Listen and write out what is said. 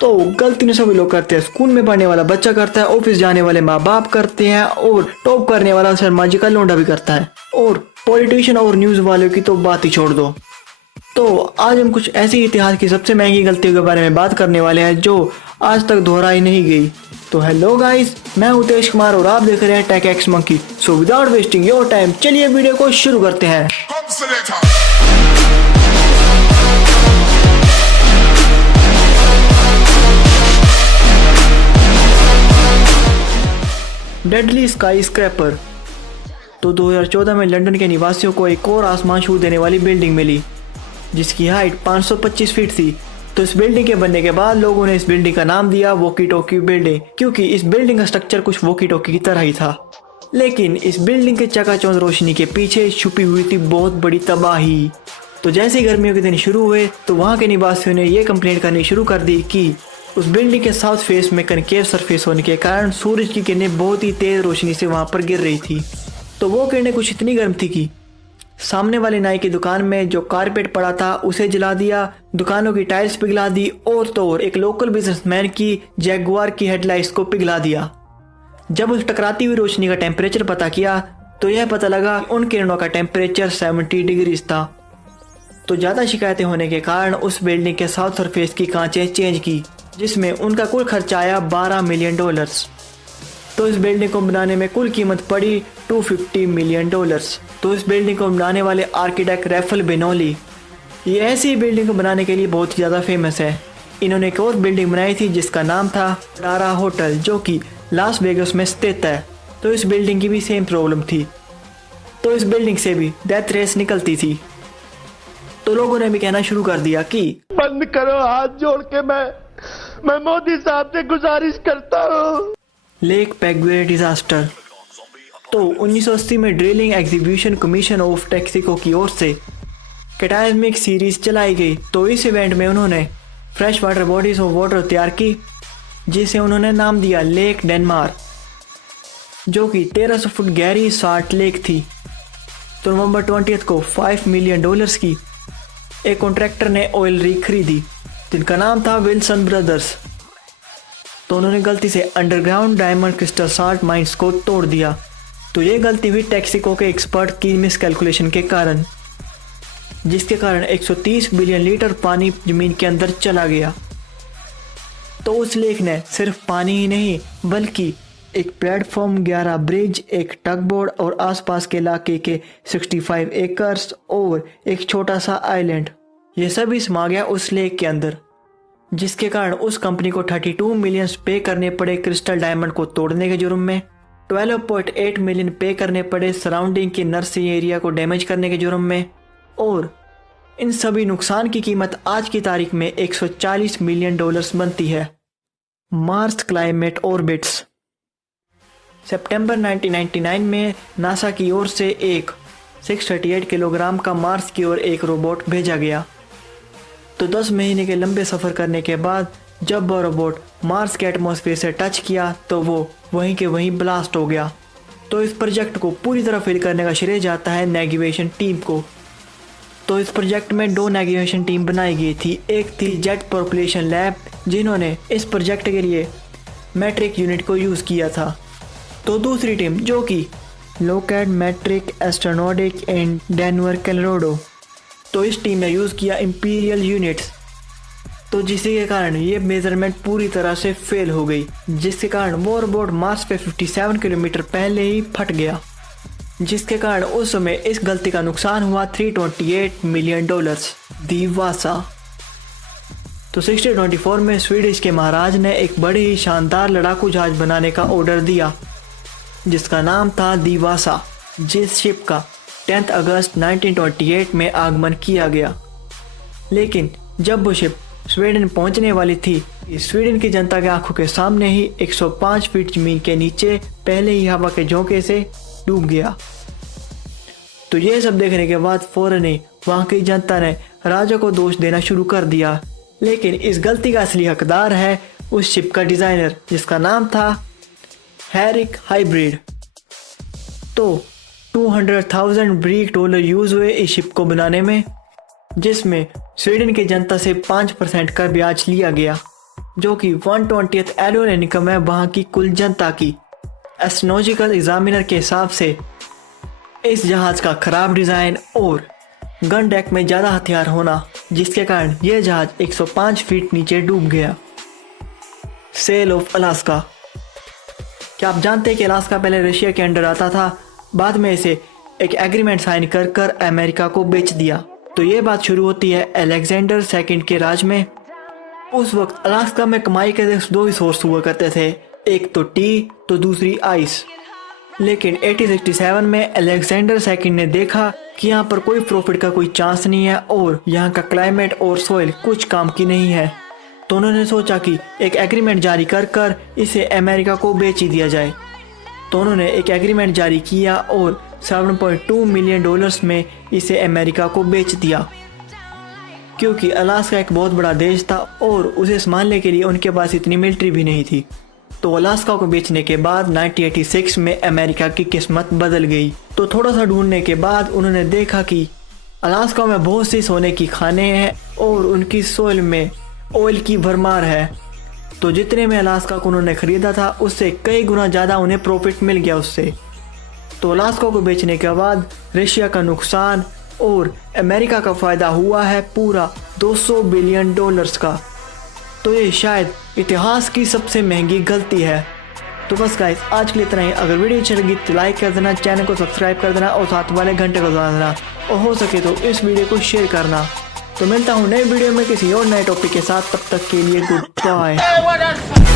तो गलती ने सभी लोग करते हैं। स्कूल में पढ़ने वाला बच्चा करता है, ऑफिस जाने वाले माँ बाप करते हैं, और टॉप करने वाला शर्मा जी का लोंडा भी करता है, और पॉलिटिशियन और न्यूज वालों की तो बात ही छोड़ दो। तो आज हम कुछ ऐसी इतिहास की सबसे महंगी गलतियों के बारे में बात करने वाले हैं जो आज तक दोहराई नहीं गई। तो हेलो गाइस, मैं हूं तेज कुमार और आप देख रहे हैं Tech X monkey. So without wasting your time चलिए वीडियो को शुरू करते हैं। Deadly skyscraper. तो 2014 में लंदन के निवासियों को एक और आसमान छू देने वाली बिल्डिंग मिली जिसकी हाइट 525 फीट थी। तो इस बिल्डिंग के बनने के बाद लोगों ने इस बिल्डिंग का नाम दिया वॉकी टॉकी बिल्डिंग, क्योंकि इस बिल्डिंग का स्ट्रक्चर कुछ वॉकी टॉकी की तरह ही था। लेकिन इस बिल्डिंग के चकाचौंध रोशनी के पीछे छुपी हुई थी बहुत बड़ी तबाही। तो जैसे ही गर्मियों के दिन शुरू हुए तो वहाँ के निवासियों ने ये कंप्लेंट करनी शुरू कर दी कि उस बिल्डिंग के साउथ फेस में कनकेव सरफेस होने के कारण सूरज की किरणें बहुत ही तेज रोशनी से वहाँ पर गिर रही थी। तो वो किरणें कुछ इतनी गर्म थी कि सामने वाले नाई की दुकान में जो कारपेट पड़ा था उसे जला दिया, दुकानों की टाइल्स पिघला दी, और तो और एक लोकल बिजनेसमैन की जैगुआर की हेडलाइट्स को पिघला दिया। जब उस टकराती हुई रोशनी का टेम्परेचर पता किया तो यह पता लगा उन किरणों का टेम्परेचर 70 डिग्रीज था। तो ज़्यादा शिकायतें होने के कारण उस बिल्डिंग के साउथ सरफेस की कांचें चेंज की, जिसमें उनका कुल खर्चा आया $12 मिलियन। तो इस बिल्डिंग को बनाने में कुल कीमत पड़ी $250 मिलियन। तो इस बिल्डिंग को बनाने वाले आर्किटेक्ट रैफल बेनोली, ये ऐसी बिल्डिंग को बनाने के लिए बहुत ही ज़्यादा फेमस है। इन्होंने एक और बिल्डिंग बनाई थी जिसका नाम था डारा होटल, जो कि लास वेगस में स्थित है। तो इस बिल्डिंग की भी सेम प्रॉब्लम थी। तो इस बिल्डिंग से भी डेथ रेस निकलती थी। तो लोगों ने भी कहना शुरू कर दिया कि बंद करो, हाथ जोड़ के मैं मोदी साहब से गुजारिश करता हूँ। Lake Peigneur disaster. तो 1980 में drilling exhibition commission of Texaco की ओर से कैटाइजमिक सीरीज चलाई गई। तो इस इवेंट में उन्होंने fresh water bodies of water तैयार की जिसे उन्होंने नाम दिया लेक डेनमार्क, जो कि 1300 फुट गहरी साल्ट लेक थी। तो नवंबर 20 को $5 मिलियन की एक कॉन्ट्रैक्टर ने ऑयल रिग खरीदी जिनका नाम था विल्सन ब्रदर्स। तो उन्होंने गलती से underground diamond crystal salt mines को तोड़ दिया। तो ये गलती हुई टेक्सिको के एक्सपर्ट की मिस कैलकुलेशन के कारण, जिसके कारण 130 बिलियन लीटर पानी जमीन के अंदर चला गया। तो उस लेक ने सिर्फ पानी ही नहीं बल्कि एक प्लेटफॉर्म, 11 ब्रिज, एक टगबोर्ड और आसपास के इलाके के 65 एकर्स और एक छोटा सा आइलैंड, ये सभी समा गया उस लेक के अंदर, जिसके कारण उस कंपनी को 32 मिलियन पे करने पड़े क्रिस्टल डायमंड को तोड़ने के जुर्म में, 12.8 मिलियन पे करने पड़े सराउंडिंग के नर्सरी एरिया को डैमेज करने के जुर्म में, और इन सभी नुकसान की कीमत आज की तारीख में $140 मिलियन बनती है। Mars climate orbits. सितंबर 1999 में नासा की ओर से एक 638 किलोग्राम का मार्स की ओर एक रोबोट भेजा गया। तो 10 महीने के लंबे सफ़र करने के बाद जब वो रोबोट मार्स के एटमॉस्फेयर से टच किया तो वो वहीं के वहीं ब्लास्ट हो गया। तो इस प्रोजेक्ट को पूरी तरह फेल करने का श्रेय जाता है नेविगेशन टीम को। तो इस प्रोजेक्ट में 2 नेविगेशन टीम बनाई गई थी। एक थी जेट प्रोपल्शन लैब, जिन्होंने इस प्रोजेक्ट के लिए मैट्रिक यूनिट को यूज़ किया था। तो दूसरी टीम जो कि लोकेड मैट्रिक एस्ट्रोनॉटिक एंड डेनवर कैलोराडो, तो इस टीम ने यूज़ किया इंपीरियल यूनिट्स। तो जिसके कारण ये मेजरमेंट पूरी तरह से फेल हो गई, जिसके कारण वो रोबोट मार्स पे 57 किलोमीटर पहले ही फट गया, जिसके कारण उस समय इस गलती का नुकसान हुआ $328 मिलियन। दी वासा। तो 1624 में स्वीडिश के महाराज ने एक बड़ी ही शानदार लड़ाकू जहाज बनाने का ऑर्डर दिया जिसका नाम था दी वासा, जिस शिप का 10 अगस्त 1928 में आगमन किया गया। लेकिन जब वो शिप स्वीडन पहुंचने वाली थी, स्वीडन की जनता के आंखों के सामने ही 105 फीट जमीन के नीचे पहले ही हवा के झोंके से डूब गया। तो ये सब देखने के बाद फौरन ही वहाँ की जनता ने राजा को दोष देना शुरू कर दिया। लेकिन इस गलती का असली हकदार है उस शिप का डिज़ाइनर जिसका नाम था हैरिक हाइब्रिड। तो $200,000 ब्रिक यूज हुए इस शिप को बनाने में, जिसमें स्वीडन की जनता से 5% का ब्याज लिया गया, जो कि 1/20 एनुअल इनकम है वहाँ की कुल जनता की। एस्ट्रोनॉमिकल एग्जामिनर के हिसाब से इस जहाज का खराब डिज़ाइन और गन डेक में ज़्यादा हथियार होना, जिसके कारण यह जहाज 105 फीट नीचे डूब गया। Sale of Alaska. क्या आप जानते हैं कि अलास्का पहले रशिया के अंडर आता था, बाद में इसे एक एग्रीमेंट साइन कर अमेरिका को बेच दिया। तो ये बात शुरू होती है अलेक्जेंडर सेकंड के राज में। उस वक्त अलास्का में कमाई के 2 सोर्स हुआ करते थे, एक तो टी तो दूसरी आइस। लेकिन 1867 में अलेक्जेंडर सेकंड ने देखा कि यहाँ पर कोई प्रॉफिट का कोई चांस नहीं है और यहाँ का क्लाइमेट और सॉइल कुछ काम की नहीं है। तो उन्होंने सोचा कि एक एग्रीमेंट जारी कर इसे अमेरिका को बेच ही दिया जाए। तो उन्होंने एक एग्रीमेंट जारी किया और $7.2 मिलियन में इसे अमेरिका को बेच दिया, क्योंकि अलास्का एक बहुत बड़ा देश था और उसे संभालने के लिए उनके पास इतनी मिलिट्री भी नहीं थी। तो अलास्का को बेचने के बाद 1986 में अमेरिका की किस्मत बदल गई। तो थोड़ा सा ढूंढने के बाद उन्होंने देखा कि अलास्का में बहुत सी सोने की खानें हैं और उनकी सोइल में ऑयल की भरमार है। तो जितने में अलास्का को उन्होंने ख़रीदा था उससे कई गुना ज़्यादा उन्हें प्रॉफिट मिल गया उससे। तो अलास्का को बेचने के बाद रशिया का नुकसान और अमेरिका का फ़ायदा हुआ है पूरा $200 बिलियन का। तो ये शायद इतिहास की सबसे महंगी गलती है। तो बस गाइस, आज के लिए इतना ही। अगर वीडियो अच्छी लगी तो लाइक कर देना, चैनल को सब्सक्राइब कर देना और साथ वाले घंटे को दबा देना, और हो सके तो इस वीडियो को शेयर करना। तो मिलता हूँ नए वीडियो में किसी और नए टॉपिक के साथ, तब तक के लिए गुड बाय।